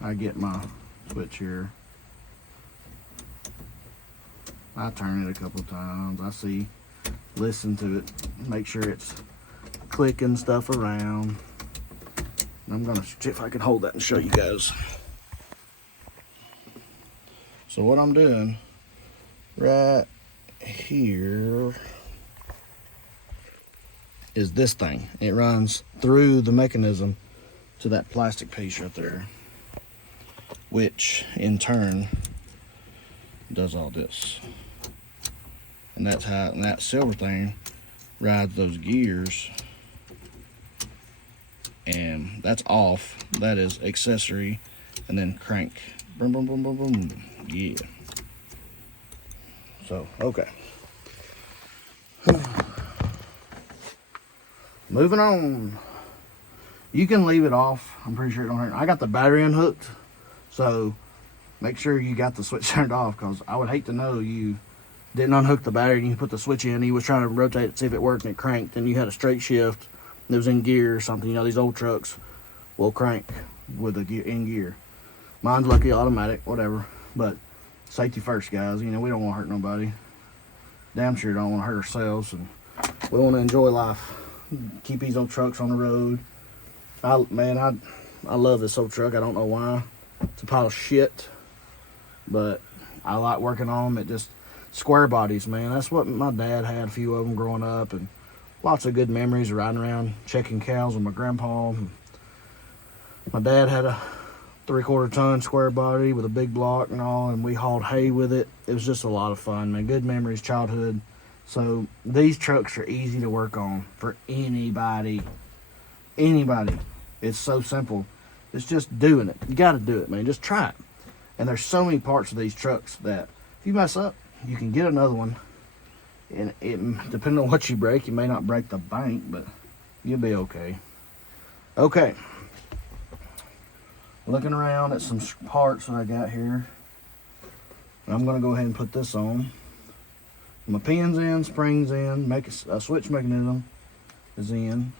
I get my switch here. I turn it a couple times. I see, listen to it, make sure it's clicking stuff around. I'm gonna see if I can hold that and show you guys. So what I'm doing right here is this thing. It runs through the mechanism to that plastic piece right there, which in turn does all this. And that's how, and that silver thing rides those gears, and that's off. That is accessory, and then crank. Boom, boom, boom, boom, boom. Yeah. So, okay. Moving on. You can leave it off. I'm pretty sure it don't hurt. I got the battery unhooked, So make sure you got the switch turned off, because I would hate to know you didn't unhook the battery and you put the switch in and you was trying to rotate it to see if it worked and it cranked, and you had a straight shift and it was in gear or something. You know, these old trucks will crank with the gear in gear. Mine's lucky automatic, whatever. But safety first, guys. You know, we don't want to hurt nobody. Damn sure don't want to hurt ourselves, and we want to enjoy life. Keep these old trucks on the road. I love this old truck. I don't know why. It's a pile of shit, but I like working on them. It just square bodies, man. That's what my dad had, a few of them growing up, and lots of good memories of riding around checking cows with my grandpa. My dad had a 3/4 ton square body with a big block and all, and we hauled hay with it. It was just a lot of fun, man. Good memories, childhood. So these trucks are easy to work on for anybody. Anybody. It's so simple. It's just doing it. You got to do it, man. Just try it. And there's so many parts of these trucks that if you mess up, you can get another one. And it, depending on what you break, you may not break the bank, but you'll be okay. Okay. Looking around at some parts that I got here. I'm going to go ahead and put this on. My pin's in, spring's in, a switch mechanism is in.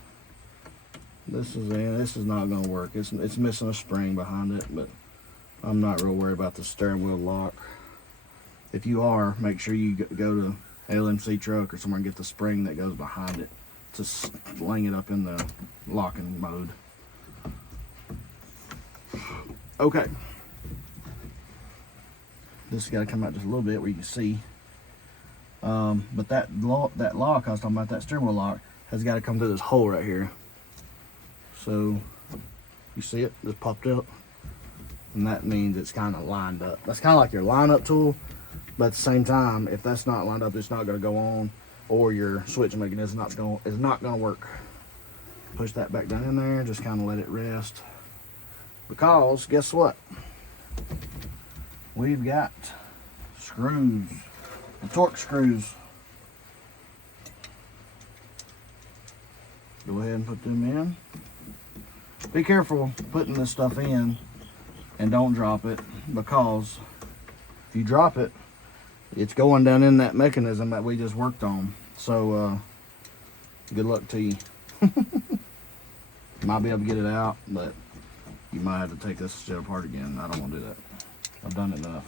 This is in. This is not going to work. It's missing a spring behind it, but I'm not real worried about the steering wheel lock. If you are, make sure you go to LMC truck or somewhere and get the spring that goes behind it to sling it up in the locking mode. Okay. This has got to come out just a little bit where you can see. But that lock I was talking about, that steering wheel lock, has got to come through this hole right here. So you see it just popped up, and that means it's kind of lined up. That's kind of like your line-up tool, but at the same time, if that's not lined up, it's not going to go on, or your switch mechanism is not going to work. Push that back down in there, just kind of let it rest, because guess what? We've got screws, the torque screws. Go ahead and put them in. Be careful putting this stuff in and don't drop it, because if you drop it, it's going down in that mechanism that we just worked on. So good luck to you. Might be able to get it out, but you might have to take this shit apart again. I don't want to do that. I've done it enough.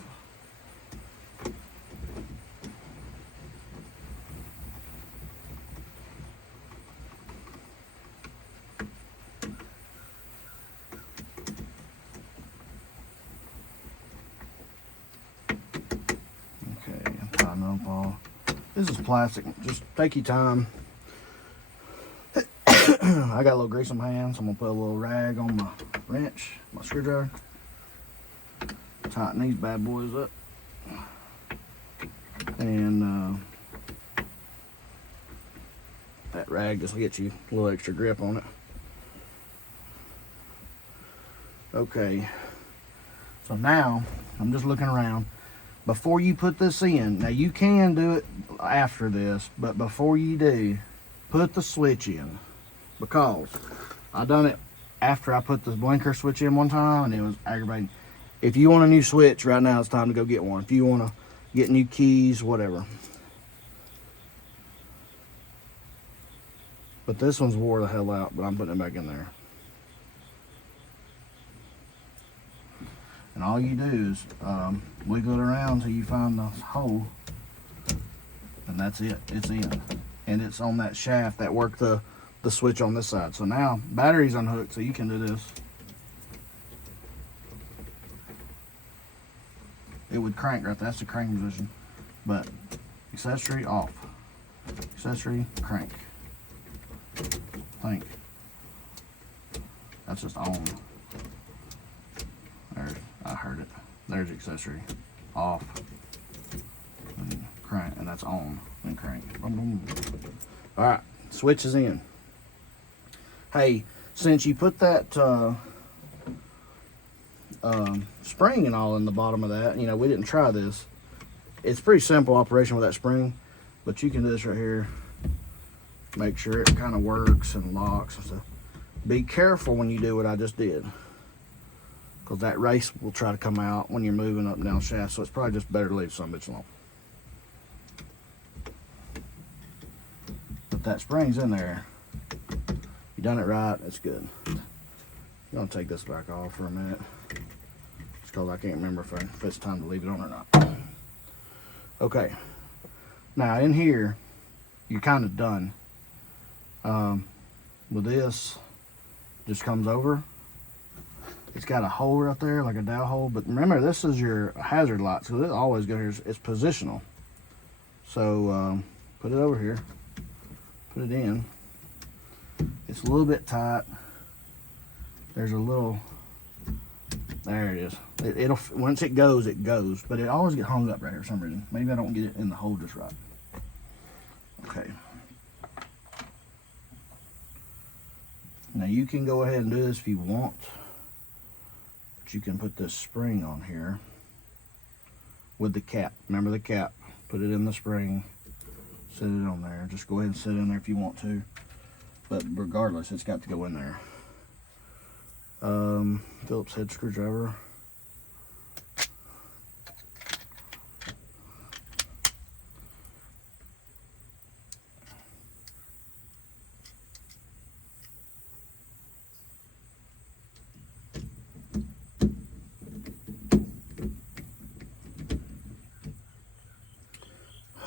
This is plastic. Just take your time. I got a little grease on my hands. So I'm gonna put a little rag on my wrench, my screwdriver. Tighten these bad boys up, and that rag just will get you a little extra grip on it. Okay. So now I'm just looking around. Before you put this in, now you can do it after this, but before you do, put the switch in, because I done it after I put the blinker switch in one time and it was aggravating. If you want a new switch right now, it's time to go get one. If you want to get new keys, whatever. But this one's wore the hell out, but I'm putting it back in there. And all you do is wiggle it around until you find the hole, and that's it. It's in, and it's on that shaft that worked the switch on this side. So now battery's unhooked, so you can do this. It would crank right there. That's the crank position. But accessory off, accessory crank. Think that's just on. There, I heard it. There's accessory off, and crank, and that's on and crank. Boom, boom. All right, switch is in. Hey, since you put that spring and all in the bottom of that, you know, we didn't try this. It's pretty simple operation with that spring, but you can do this right here. Make sure it kind of works and locks and stuff. Be careful when you do what I just did. because that race will try to come out when you're moving up and down shaft. So it's probably just better to leave some bitch alone. But that spring's in there. You done it right, it's good. I'm gonna take this back off for a minute, just because I can't remember if it's time to leave it on or not. Okay, now in here, you're kind of done. With this, just comes over. It's got a hole right there, like a dowel hole, but remember, this is your hazard light, so this always goes here. It's positional. So put it over here, put it in. It's a little bit tight. There's a little, there it is. It'll, once it goes, but it always gets hung up right here for some reason. Maybe I don't get it in the hole just right. Okay. Now you can go ahead and do this if you want, but you can put this spring on here with the cap. Remember the cap, put it in the spring, set it on there. Just go ahead and sit in there if you want to, but regardless, it's got to go in there. Phillips head screwdriver.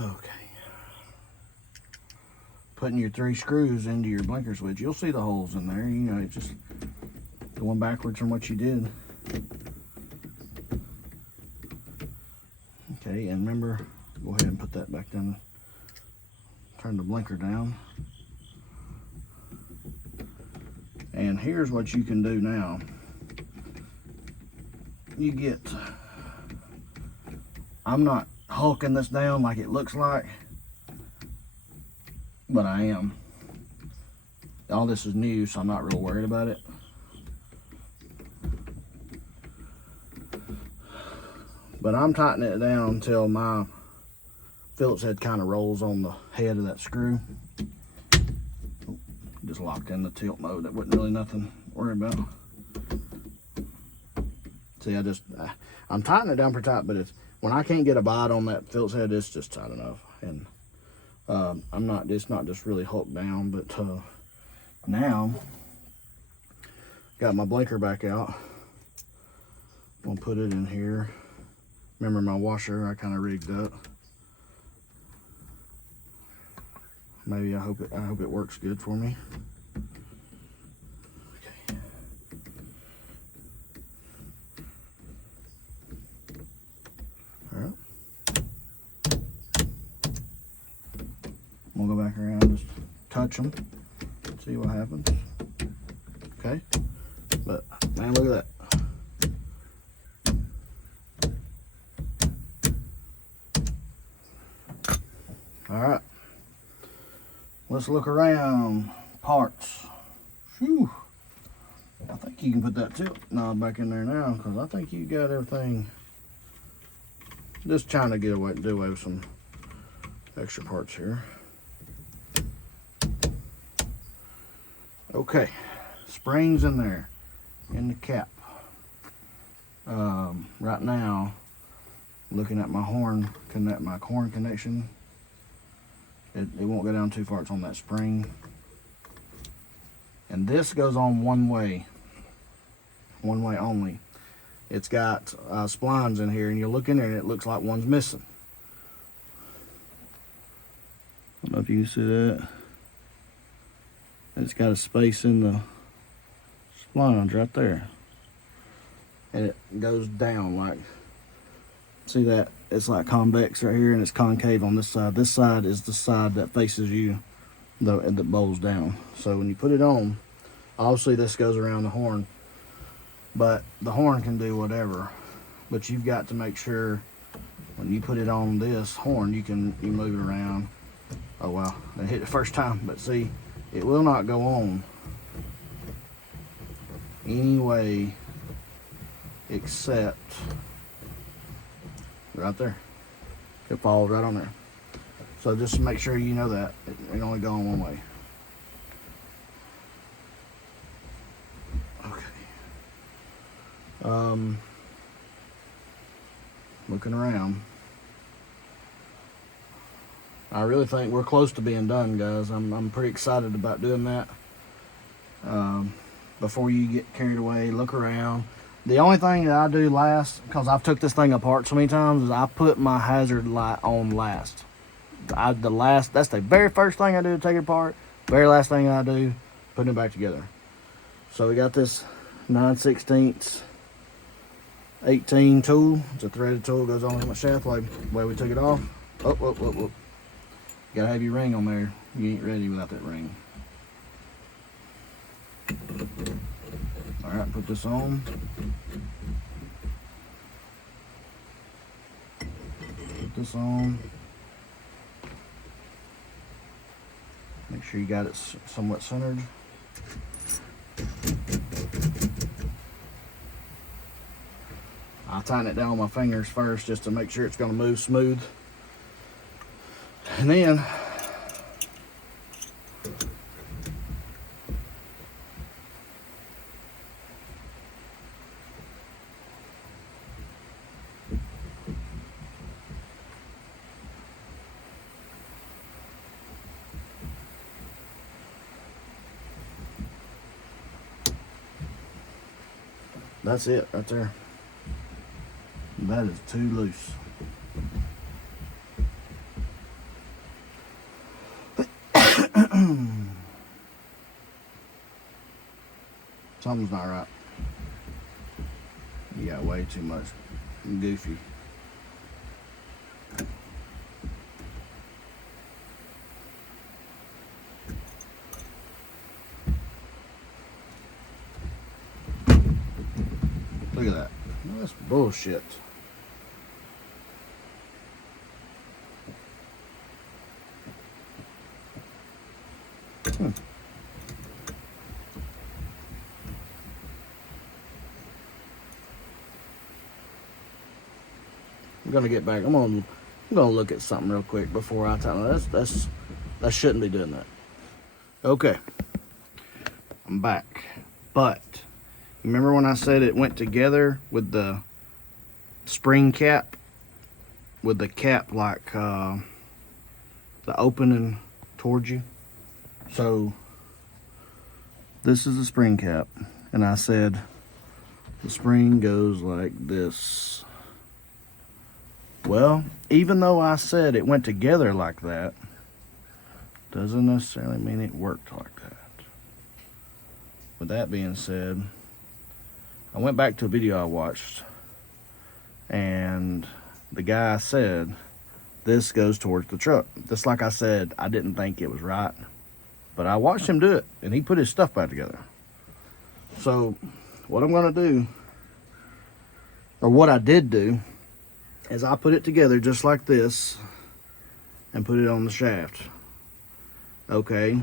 Okay. Putting your 3 screws into your blinker switch. You'll see the holes in there. You know, it's just going backwards from what you did. Okay, and remember, go ahead and put that back down. Turn the blinker down. And here's what you can do now. You get, I'm not hulking this down like it looks like, but I am. All this is new, so I'm not real worried about it. But I'm tightening it down until my Phillips head kind of rolls on the head of that screw. Just locked in the tilt mode. That wasn't really nothing to worry about. See, I'm tightening it down pretty tight, but it's, when I can't get a bite on that Phillips head, it's just tight enough. And it's not just really hooked down, but now, got my blinker back out. I'm gonna put it in here. Remember my washer, I kind of rigged up. Maybe I hope it works good for me. Okay. All right. We'll go back around, just touch them, see what happens. Okay. But man, look at that. All right, let's look around. Parts. Whew. I think you can put that tilt knob back in there now, because I think you got everything. Just trying to do away with some extra parts here. Okay, springs in there, in the cap. Right now, looking at my horn connection. It won't go down too far. It's on that spring. And this goes on one way only. It's got splines in here, and you look in there and it looks like one's missing. I don't know if you can see that. It's got a space in the splines right there. And it goes down like, see that? It's like convex right here, and it's concave on this side. This side is the side that faces you, that bowls down. So when you put it on, obviously this goes around the horn, but the horn can do whatever. But you've got to make sure when you put it on this horn, you move it around. Oh wow, I hit it the first time, but see, it will not go on any way except right there. It falls right on there. So just make sure you know that it ain't only going one way. Okay. Looking around. I really think we're close to being done, guys. I'm pretty excited about doing that. Before you get carried away, look around. The only thing that I do last, because I've took this thing apart so many times, is I put my hazard light on last. That's the very first thing I do to take it apart. Very last thing I do, putting it back together. So we got this 9/16 18 tool. It's a threaded tool, goes on in my shaft blade. The way we took it off. Oh. Gotta have your ring on there. You ain't ready without that ring. Alright, put this on. Put this on. Make sure you got it somewhat centered. I'll tighten it down with my fingers first just to make sure it's going to move smooth. And then that's it right there. That is too loose. Something's not right. You got way too much goofy. Look at that. That's bullshit. I'm gonna get back. I'm gonna look at something real quick before I tell you. That shouldn't be doing that. Okay, I'm back. But remember when I said it went together with the spring cap, with the cap like the opening towards you? So this is the spring cap, and I said the spring goes like this. Well, even though I said it went together like that, doesn't necessarily mean it worked like that. With that being said, I went back to a video I watched, and the guy said this goes towards the truck. Just like I said, I didn't think it was right, but I watched him do it, and he put his stuff back together. So what I'm gonna do, or what I did do, is I put it together just like this and put it on the shaft. Okay,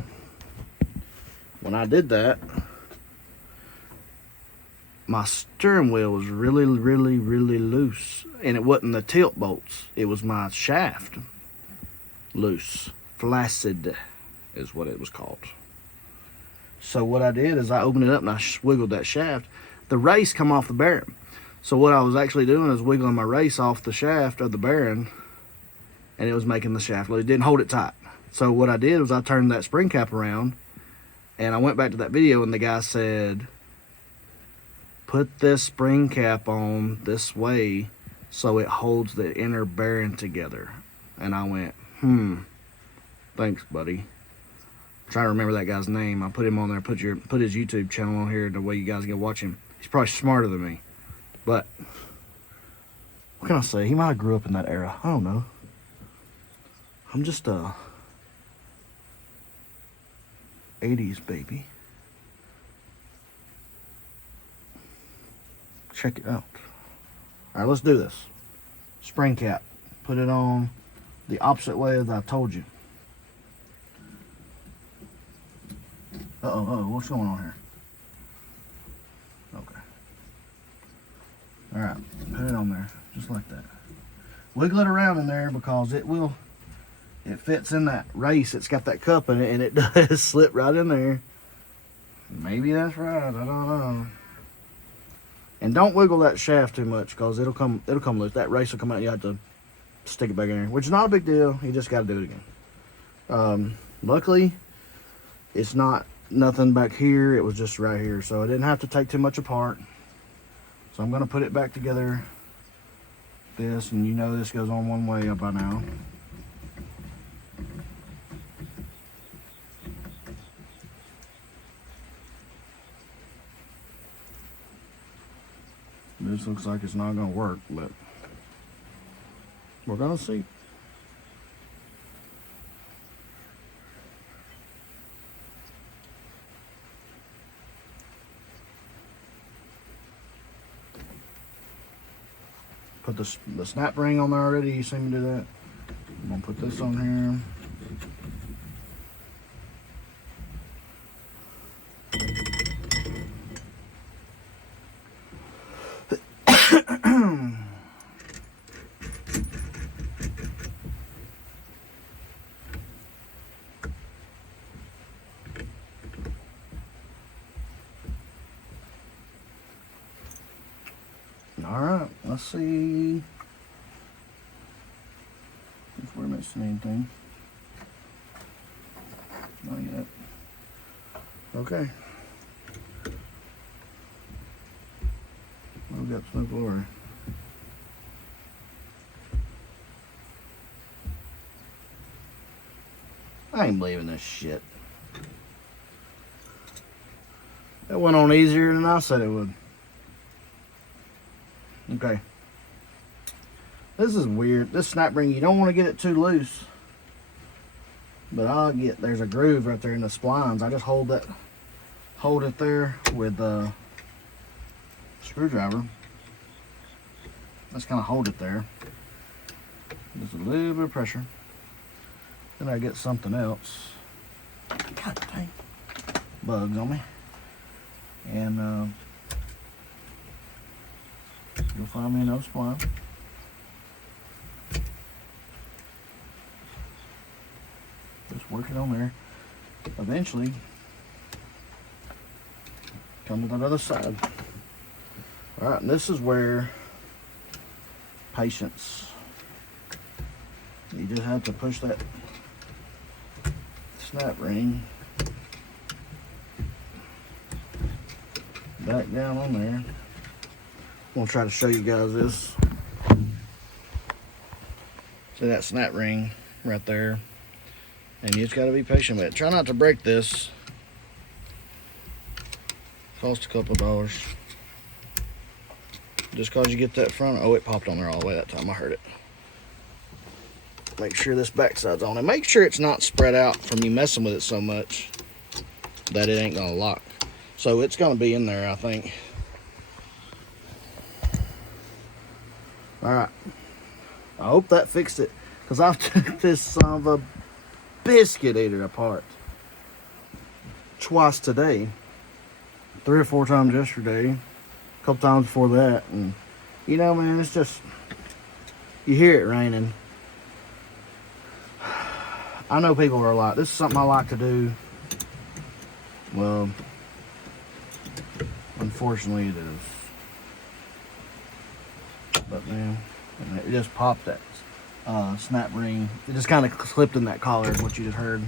when I did that, my steering wheel was really loose, and it wasn't the tilt bolts, it was my shaft loose. Flaccid is what it was called. So what I did is I opened it up and I wiggled that shaft. The race come off the bearing. So what I was actually doing is wiggling my race off the shaft of the bearing, and it was making the shaft loose. It didn't hold it tight. So what I did was I turned that spring cap around, and I went back to that video, and the guy said, put this spring cap on this way so it holds the inner bearing together. And I went, thanks, buddy. I'm trying to remember that guy's name. I put him on there, put his YouTube channel on here the way you guys can watch him. He's probably smarter than me. But what can I say? He might have grew up in that era. I don't know. I'm just a 80s baby. Check it out. All right, let's do this. Spring cap. Put it on the opposite way as I told you. Uh-oh, what's going on here? Okay. All right, put it on there, just like that. Wiggle it around in there because it fits in that race. It's got that cup in it, and it does slip right in there. Maybe that's right, I don't know. And don't wiggle that shaft too much, because it'll come loose. That race will come out and you have to stick it back in there, which is not a big deal. You just got to do it again. Luckily, it's not nothing back here. It was just right here, so I didn't have to take too much apart. So I'm going to put it back together. This, and you know this goes on one way up by now. This looks like it's not going to work, but we're going to see. Put the snap ring on there already. You see me do that? I'm going to put this on here. Alright, let's see if we're missing anything. Not yet. Okay. We've got snow glory. I ain't believing this shit. That went on easier than I said it would. Okay. This is weird. This snap ring, you don't want to get it too loose. But there's a groove right there in the splines. I just hold it there with a screwdriver. Just kind of hold it there. Just a little bit of pressure. Then I get something else. God dang. Bugs on me. And you'll find me another spline. Just working on there. Eventually, come to that other side. Alright, and this is where patience. You just have to push that snap ring back down on there. I'm gonna try to show you guys this. See that snap ring right there? And you just gotta be patient with it. Try not to break this. Cost a couple of dollars. Just cause you get that front. Oh, it popped on there all the way that time. I heard it. Make sure this backside's on. And make sure it's not spread out from you messing with it so much that it ain't gonna lock. So it's gonna be in there, I think. Alright, I hope that fixed it, because I've took this son of a biscuit eater apart twice today, 3 or 4 times yesterday, a couple times before that, and you know, man, it's just, you hear it raining. I know people are like, this is something I like to do. Well, unfortunately it is. But man, it just popped that snap ring. It just kind of clipped in that collar, is what you just heard.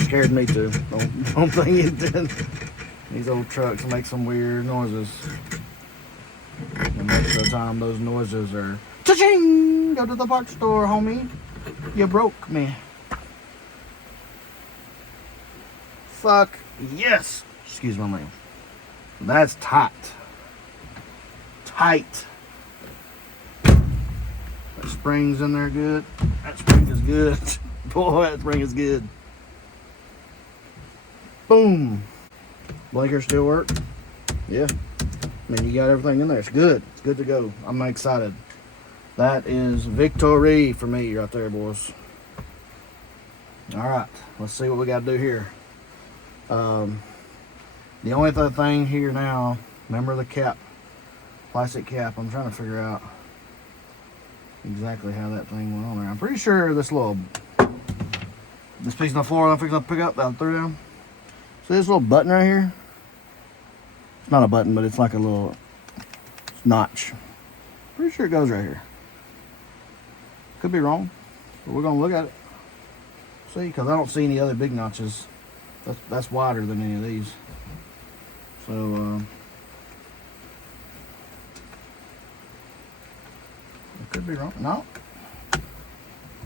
Scared me too. Don't think it did. These old trucks make some weird noises. And most of the time, those noises are cha-ching! Go to the parts store, homie. You broke me. Fuck yes. Excuse my name. That's tight. Tight. That spring's in there good. That spring is good. Boy, that spring is good. Boom. Blinker still work? Yeah. I mean, you got everything in there. It's good. It's good to go. I'm excited. That is victory for me right there, boys. Alright. Let's see what we got to do here. The only other thing here now, remember the cap. Plastic cap. I'm trying to figure out exactly how that thing went on there. I'm pretty sure this piece on the floor I'm fixing to pick up that I threw down. See this little button right here? It's not a button, but it's like a little notch. Pretty sure it goes right here. Could be wrong, but we're gonna look at it. See, because I don't see any other big notches. That's wider than any of these. So it could be wrong. No.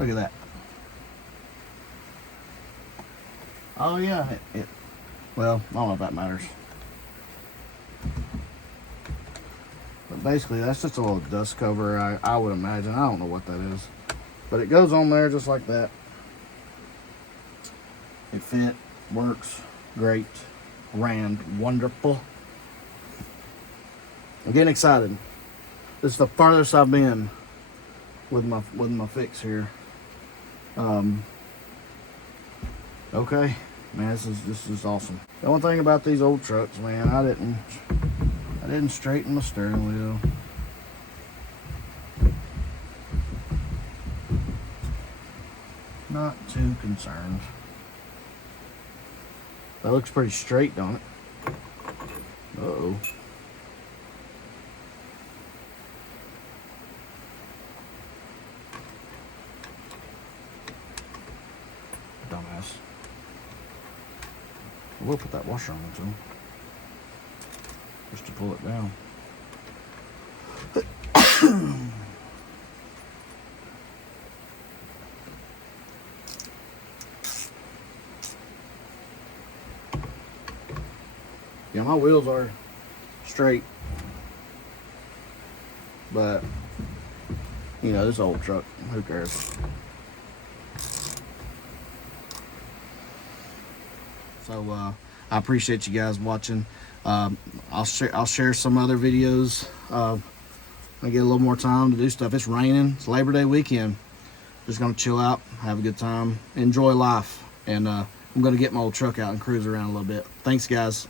Look at that. Oh yeah, well, I don't know if that matters. But basically, that's just a little dust cover, I would imagine. I don't know what that is. But it goes on there just like that. It fit, works, great, ran, wonderful. I'm getting excited. This is the farthest I've been with my fix here. Okay, man, this is awesome. The only thing about these old trucks, man, I didn't straighten my steering wheel. Not too concerned. That looks pretty straight, don't it? Uh-oh. Dumbass. We'll put that washer on too. Just to pull it down. Yeah, my wheels are straight, but you know, this old truck, who cares? So I appreciate you guys watching. I'll share some other videos. I get a little more time to do stuff. It's raining. It's Labor Day weekend. Just gonna chill out, have a good time, enjoy life, and I'm gonna get my old truck out and cruise around a little bit. Thanks, guys.